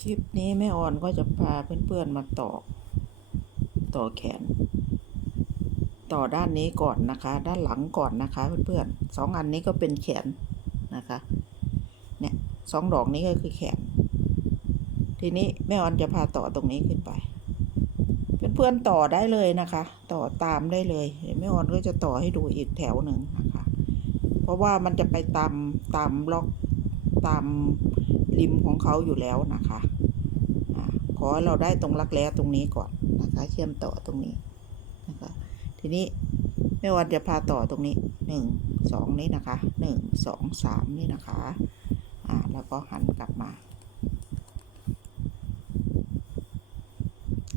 คลิปนี้แม่อ่อนก็จะพาเพื่อนๆมาต่อ ต่อแขน ต่อด้านนี้ก่อนนะคะ ด้านหลังก่อนนะคะ เพื่อนๆสองอันนี้ก็เป็นแขนนะคะ เนี่ยสองดอกนี้ก็คือแขน ทีนี้แม่อ่อนจะพาต่อตรงนี้ขึ้นไปเพื่อนๆต่อได้เลยนะคะ ต่อตามได้เลยแม่ออนก็จะต่อให้ดูอีกแถวหนึ่งนะ เพราะว่ามันจะไปตามตามล็อกตามริมของเขาอยู่แล้วนะคะขอให้เราได้ตรงรักแร้ตรงนี้ก่อนนะคะ เชื่อมต่อตรงนี้นะคะ ทีนี้แม่วันจะพาต่อตรงนี้หนึ่งสองนี่นะคะหนึ่งสองสามนี่นะคะอ่าแล้วก็หันกลับมา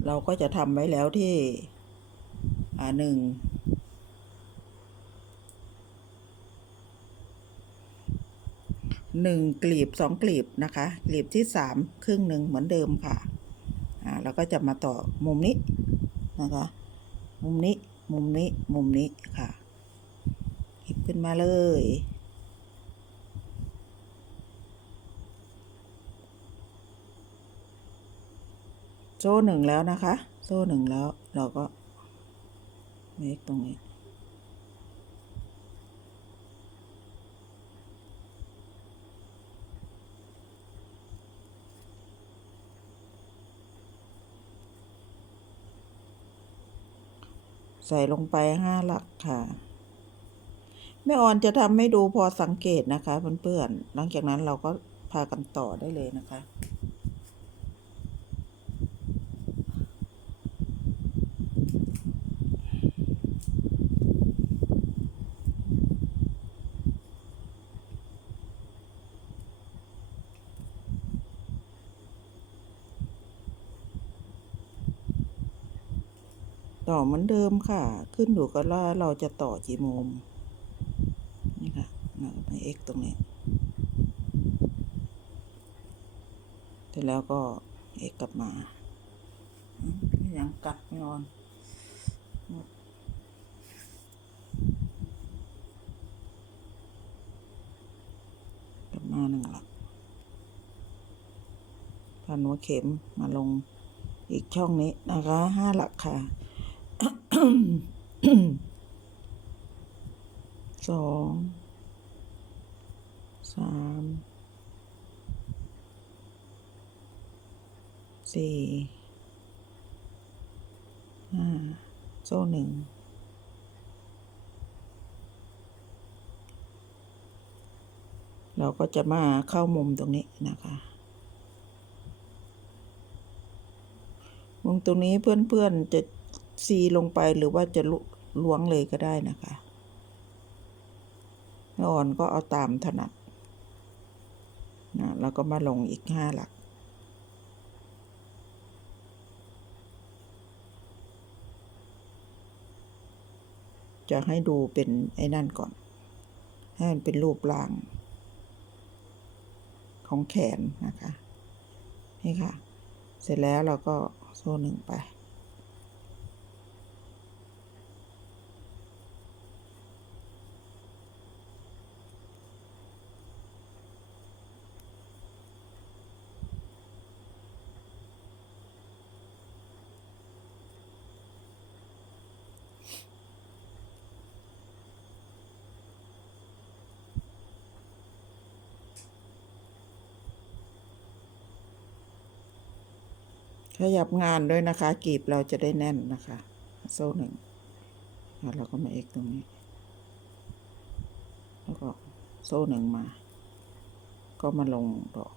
เราก็จะทำไว้แล้วที่อ่าหนึ่ง หนึ่งกลีบสองกลีบนะคะกลีบที่สามครึ่งหนึ่งเหมือนเดิมค่ะอ่าแล้วก็จะมาต่อมุมนี้นะคะมุมนี้มุมนี้มุมนี้ค่ะหยิบขึ้นมาเลยโซ่หนึ่งแล้วนะคะ โซ่หนึ่งแล้วเราก็เมคตรงนี้ ใส่ลงไปห้าหลักค่ะแม่ออนจะทำให้ดูพอสังเกตนะคะเพื่อนๆหลังจากนั้นเราก็พากันต่อได้เลยนะคะ ต่อเหมือนเดิมค่ะ ขึ้นอยู่กับว่าเราจะต่อกี่มุมนี่ค่ะเราก็มา x ตรงนี้เสร็จแล้วก็ x กลับมาอืมยังกัดไม่ออนกลับมาหนึ่งหลักพันหัวเข็มมาลงอีกช่องนี้นะคะห้าหลักค่ะ สองสามสี่ห้าโซ่หนึ่งเราก็จะมาเข้ามุมตรงนี้นะคะมุมตรงนี้เพื่อนๆจะ ซีลงไปหรือว่าจะล้วงเลยก็ได้นะคะอ่อนก็เอาตามถนัดนะแล้วก็มาลงอีกห้าหลัก จะให้ดูเป็นไอ้นั่นก่อน ให้มันเป็นรูปร่าง ของแขนนะคะ นี่ค่ะ เสร็จแล้วเราก็โซ่หนึ่งไป ขยับงานด้วยนะคะ กีบเราจะได้แน่นนะคะ โซ่หนึ่งแล้วเราก็มาเอกตรงนี้ แล้วก็โซ่หนึ่งมา ก็มาลงดอก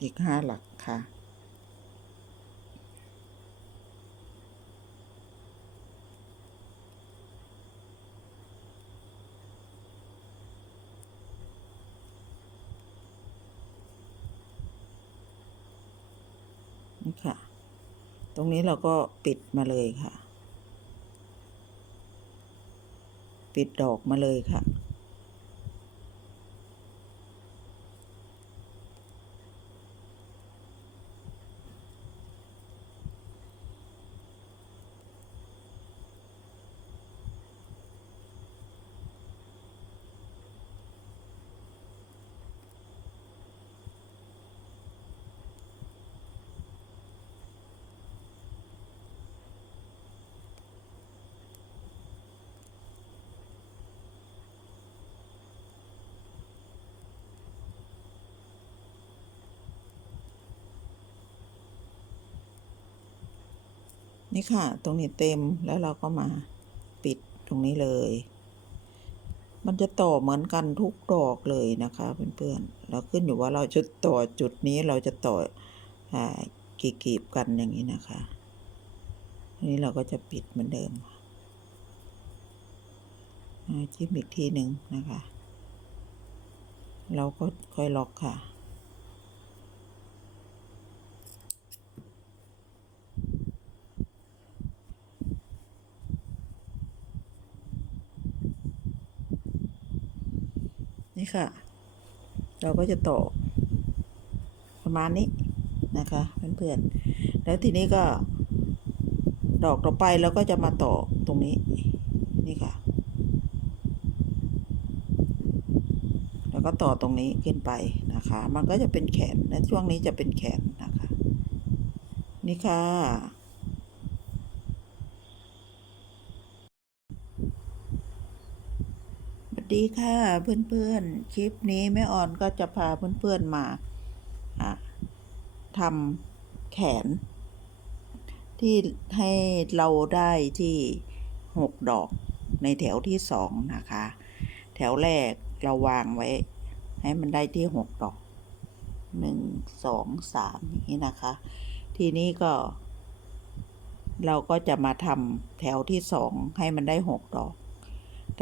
อีกห้าหลักค่ะ นี่ค่ะ ตรง นี้เราก็ปิดมาเลยค่ะ ปิดดอกมาเลยค่ะ นี่ค่ะ ตรงนี้เต็มแล้วเราก็มาปิดตรงนี้เลย มันจะต่อเหมือนกันทุกดอกเลยนะคะเพื่อนๆแล้วขึ้นอยู่ว่าเราจะต่อจุดนี้เราจะต่ออกี่กีบกันอย่างนี้นะคะนนี้เราก็จะปิดเหมือนเดิมจิ้มอีกทีหนึ่งนะคะ เราก็ค่อยล็อกค่ะ นี่ ค่ะ เราก็จะต่อประมาณนี้นะคะเพื่อนๆแล้วทีนี้ก็ ดอกต่อไปเราก็จะมาต่อตรงนี้นี่ค่ะ แล้วก็ต่อตรงนี้ขึ้นไปนะคะ มันก็จะเป็นแขนและช่วงนี้จะเป็นแขนนะคะ นี่ค่ะ สวัส ดีค่ะเพื่อนๆ คลิปนี้แม่อ่อนก็จะพาเพื่อนๆมาทำแขน ที่ให้เราได้ที่หกดอกในแถวที่สองนะคะ แถวแรกเราวางไว้ ให้มันได้ที่หกดอกหนึ่งสองสามนี้นะคะ ทีนี้ก็ เราก็จะมาทำแถวที่สองให้มันได้หกดอก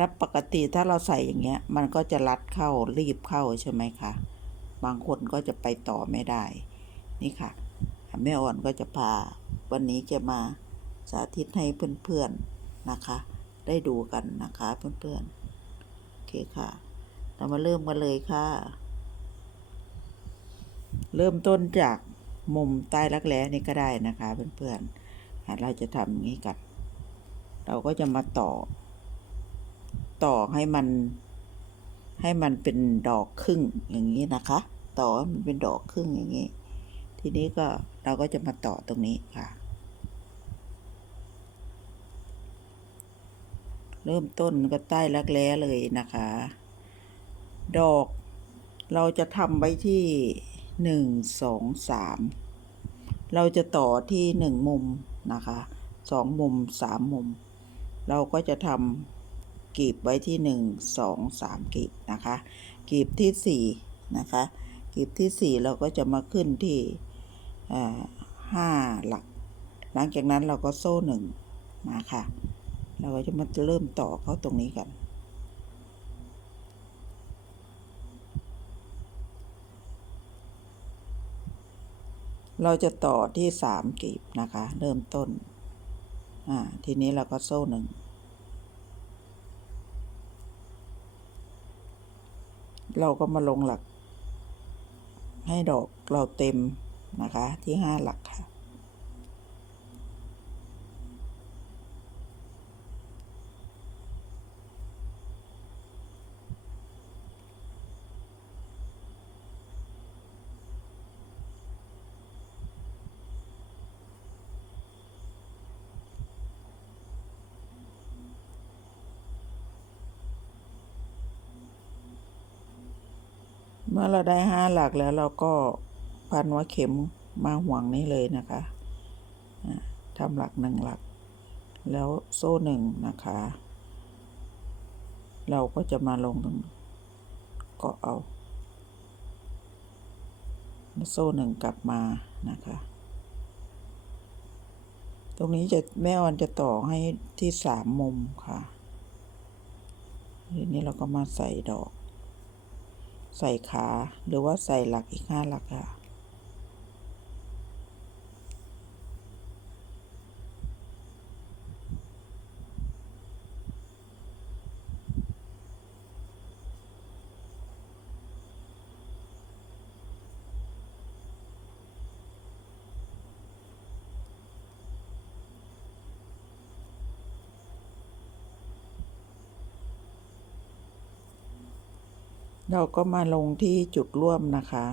ถ้าปกติถ้าเราใส่อย่างเงี้ย มันก็จะรัดเข้ารีบเข้าใช่ไหมคะ บางคนก็จะไปต่อไม่ได้ นี่ค่ะแม่อ่อนก็จะพา วันนี้จะมาสาธิตให้เพื่อนๆนะคะ ได้ดูกันนะคะเพื่อนๆโอเคค่ะ เรามาเริ่มกันเลยค่ะ เริ่มต้นจากมุมใต้รักแร้นี่ก็ได้นะคะเพื่อนๆอะเราจะทำอย่างนี้กัน เราก็จะมาต่อ ต่อให้มัน ให้มันเป็นดอกครึ่งอย่างนี้นะคะ ต่อให้มันเป็นดอกครึ่งอย่างนี้ ทีนี้ก็เราก็จะมาต่อตรงนี้ค่ะ เริ่มต้นก็ใต้รักแร้เลยนะคะ ดอกเราจะทำไว้ที่หนึ่งสองสามเราจะต่อที่หนึ่งมุมนะคะสองมุมสามมุม เราก็จะทำ กีบไว้ที่หนึ่งสองสามกีบนะคะกีบที่สี่นะคะกีบที่สี่เราก็จะมาขึ้นที่ห้าหลัก หลังจากนั้นเราก็โซ่หนึ่งมาค่ะ เราก็จะมาเริ่มต่อเข้าตรงนี้กัน เราจะต่อที่สามกีบนะคะ เริ่มต้น อ่า ทีนี้เราก็โซ่หนึ่ง เราก็มาลงหลัก ให้ดอกเราเต็มนะคะที่ห้าหลักค่ะ มื่อเราได้ห้าหลักแล้วเราก็พันหัว่าเข็มมาห่วงนี้เลยนะคะทำหลักหนึ่งหลัก แล้วโซ่หนึ่งนะคะ เราก็จะมาลงตรงกาะเอา โซ่หนึ่งกลับมานะคะ ตรงนี้จะแม่ออนจะต่อให้ที่สามมุมค่ะทีนี้เราก็มาใส่ดอก ใส่ขาหรือว่าใส่หลักอีกห้าหลักค่ะ เราก็มาลงที่จุดร่วมนะคะ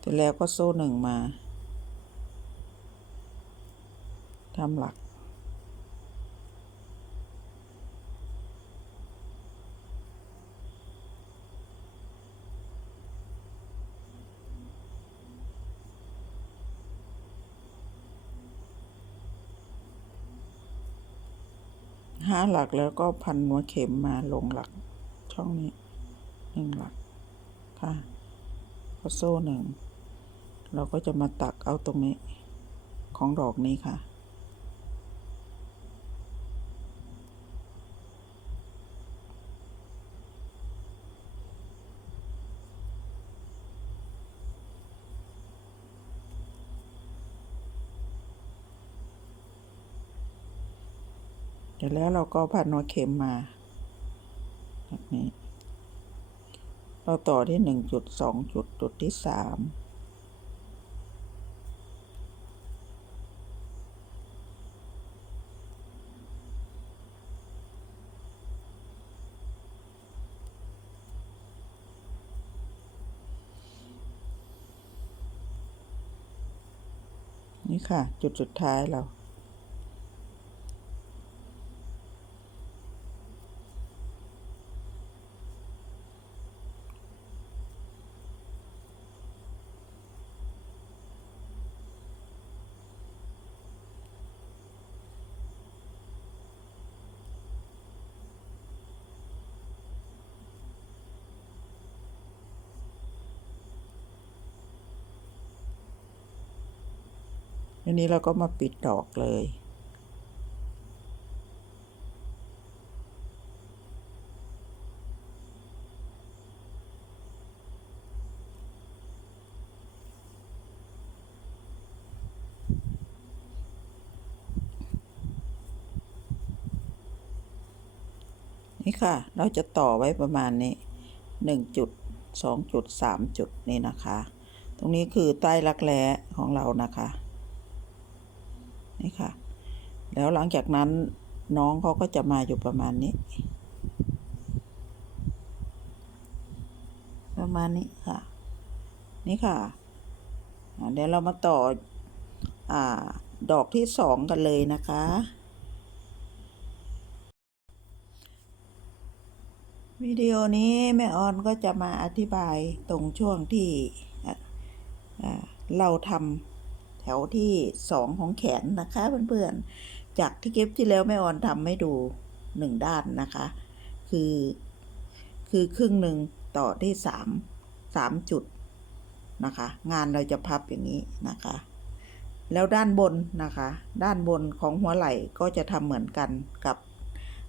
เสร็จแล้วก็โซ่หนึ่งมาทำหลัก ห้าหลักแล้วก็พันหัวเข็มมาลงหลัก ช่องนี้หนึ่งหลัก ค่ะก็โซ่หนึ่งเราก็จะมาตักเอาตรงนี้ของดอกนี้ค่ะ แล้วเราก็พันหัวเข็มมาแบบนี้ เราต่อที่หนึ่งจุดสองจุดจุดที่สามนี่ค่ะ จุดสุดท้ายเรา อันนี้เราก็มาปิดดอกเลย นี่ค่ะ เราจะต่อไว้ประมาณนี้หนึ่งจุดสองจุดสามจุดนี่นะคะ ตรงนี้คือใต้รักแร้ของเรานะคะ นี่ค่ะ แล้วหลังจากนั้นน้องเขาก็จะมาอยู่ประมาณนี้ ประมาณนี้ค่ะ นี่ค่ะ เดี๋ยวเรามาต่ออ่าดอกที่สองกันเลยนะคะ วิดีโอนี้แม่ออนก็จะมาอธิบายตรงช่วงที่เราทำ แถวที่สองของแขนนะคะเพื่อนๆ จากที่คลิปที่แล้วแม่ออนทำให้ดูหนึ่งด้านนะคะ คือ คือครึ่งหนึ่งต่อที่สามสามจุดนะคะ งานเราจะพับอย่างนี้นะคะ แล้วด้านบนนะคะ ด้านบนของหัวไหล่ก็จะทำเหมือนกันกับ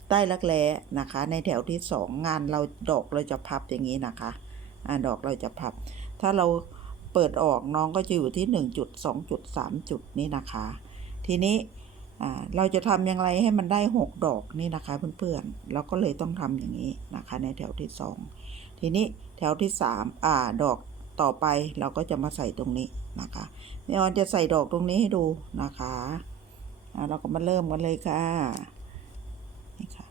ใต้รักแร้นะคะ ในแถวที่สองงานเราดอกเราจะพับอย่างนี้นะคะอ่าดอกเราจะพับ ถ้าเรา เปิดออกน้องก็จะอยู่ที่หนึ่งจุดสองจุดสามจุดนี่นะคะ ทีนี้เราจะทำอย่างไรให้มันได้หกดอกนี่นะคะเพื่อนๆเราก็เลยต้องทำอย่างนี้นะคะในแถวที่สองทีนี้แถวที่สามอ่าดอกต่อไปเราก็จะมาใส่ตรงนี้นะคะแม่ออนจะใส่ดอกตรงนี้ให้ดูนะคะเราก็มาเริ่มกันเลยค่ะนี่ค่ะ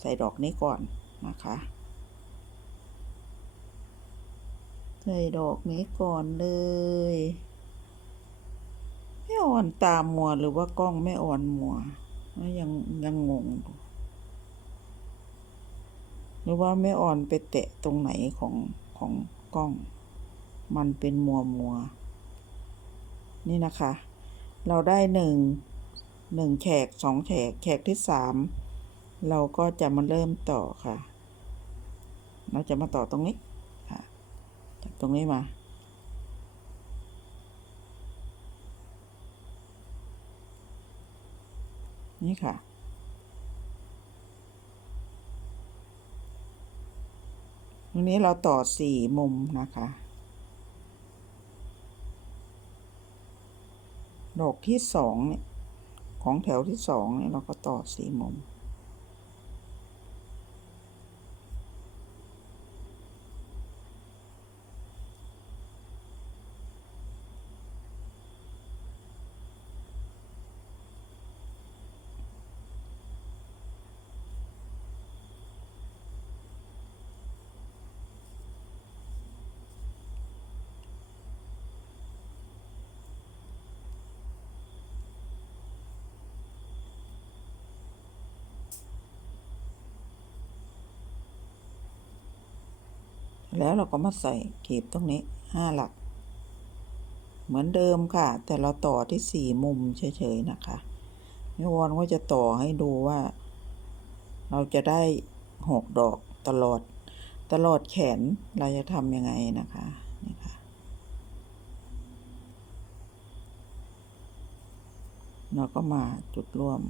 ใส่ดอกนี้ก่อนนะคะ ใส่ดอกนี้ก่อนเลยไม่อ่อนตามัวหรือว่ากล้องไม่อ่อนมัวยังยังงงหรือว่าไม่อ่อนไปแตะตรงไหนของของกล้อง มันเป็นมัวมัว นี่นะคะ เราได้หนึ่งหนึ่งแฉกสองแฉกแฉกที่สามเราก็จะมาเริ่มต่อค่ะ เราจะมาต่อตรงนี้ ตรงนี้มา นี่ค่ะ ตรงนี้เราต่อสี่มุมนะคะดอกที่สองเนี่ยของแถวที่สองเนี่ยเราก็ต่อสี่มุม แล้วเราก็มาใส่กีบตรงนี้ห้าหลัก เหมือนเดิมค่ะ แต่เราต่อที่สี่มุมเฉยๆนะคะแม่วอนก็จะต่อให้ดูว่า เราจะได้หกดอกตลอด ตลอดแขนเราจะทำยังไงนะคะนี่ค่ะเราก็มาจุดร่วม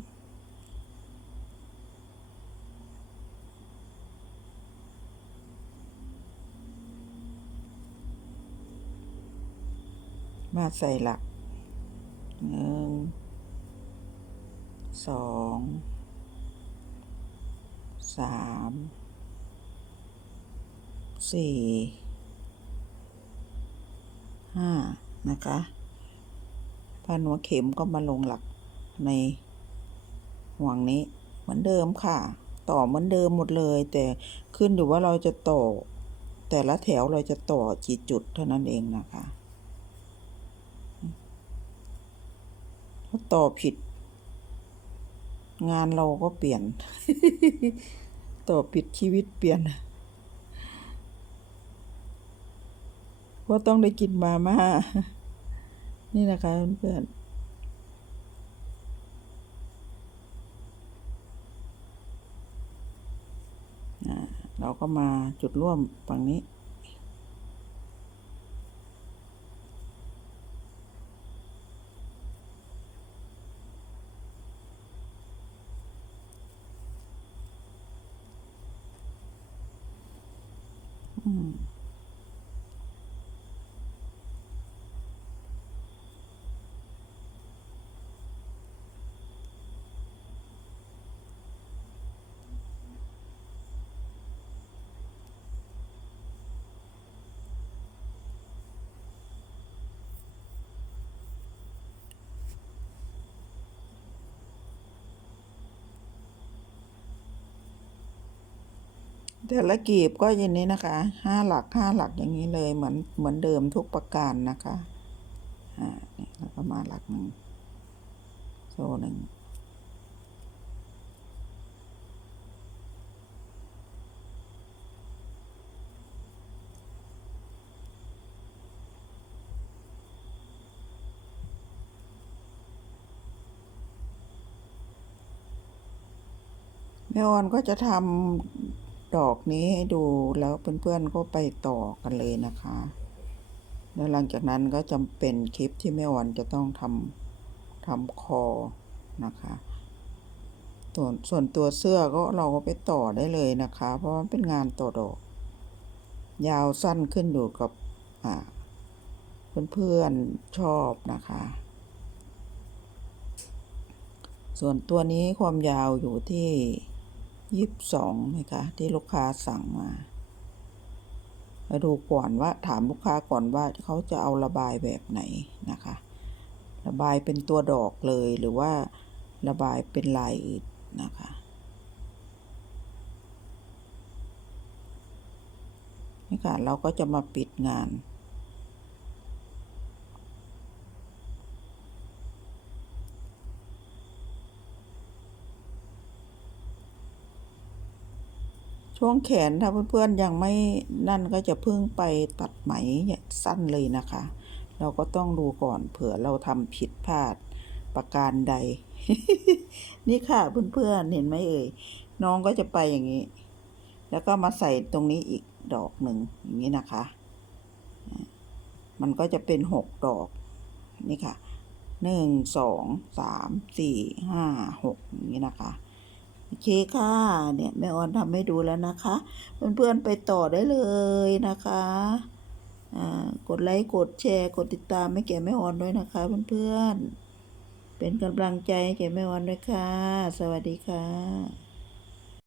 มาใส่หลักหนึ่งสองสามสี่ห้านะคะพันหัวเข็มก็มาลงหลักในห่วงนี้เหมือนเดิมค่ะ ต่อเหมือนเดิมหมดเลย แต่ขึ้นอยู่ว่าเราจะต่อ แต่ละแถวเราจะต่อกี่จุดเท่านั้นเองนะคะถ้า ต่อผิด งานเราก็เปลี่ยน ต่อผิดชีวิตเปลี่ยนว่าต้องได้กินมาม่านี่นะคะเพื่อนเราก็มาจุดร่วมฝั่งนี้ อืม แต่ละกีบก็อย่างนี้นะคะห้าหลักห้าหลักอย่างนี้เลยเหมือนเหมือนเดิมทุกประการนะคะอ่าเนี่ยแล้วก็มาหลักหนึ่งโซ่หนึ่งแม่ออนก็จะทำ ดอกนี้ให้ดูแล้วเพื่อนๆก็ไปต่อกันเลยนะคะ แล้วหลังจากนั้นก็จำเป็นคลิปที่แม่ออนจะต้องทำทำคอนะคะส่วนส่วนตัวเสื้อก็เราก็ไปต่อได้เลยนะคะ เพราะมันเป็นงานต่อดอก ยาวสั้นขึ้นอยู่กับเพื่อนๆชอบนะคะ ส่วนตัวนี้ความยาวอยู่ที่ ยี่สิบสองนะคะ ที่ลูกค้าสั่งมามาดูก่อนว่าถามลูกค้าก่อนว่าเขาจะเอาระบายแบบไหนนะคะ ระบายเป็นตัวดอกเลยหรือว่าระบายเป็นลายอื่นนะคะ นี่ค่ะเราก็จะมาปิดงาน ช่วงแขนถ้าเพื่อนๆยังไม่นั่นก็จะเพิ่งไปตัดไหมสั้นเลยนะคะ เราก็ต้องดูก่อนเผื่อเราทำผิดพลาดประการใด นี่ค่ะเพื่อนๆเห็นไหมเอ่ยน้องก็จะไปอย่างนี้ แล้วก็มาใส่ตรงนี้อีกดอกหนึ่งอย่างนี้นะคะ มันก็จะเป็นหกดอกนี่ค่ะหนึ่งสองสามสี่ห้าหกอย่างนี้นะคะ โอเคค่ะ เนี่ยแม่ออนทำให้ดูแล้วนะคะ เพื่อนๆไปต่อได้เลยนะคะอ่ากดไลค์กดแชร์ กดติดตามให้แก่แม่ออนด้วยนะคะ เพื่อนๆเป็นกำลังใจให้แก่แม่ออนด้วยค่ะ สวัสดีค่ะ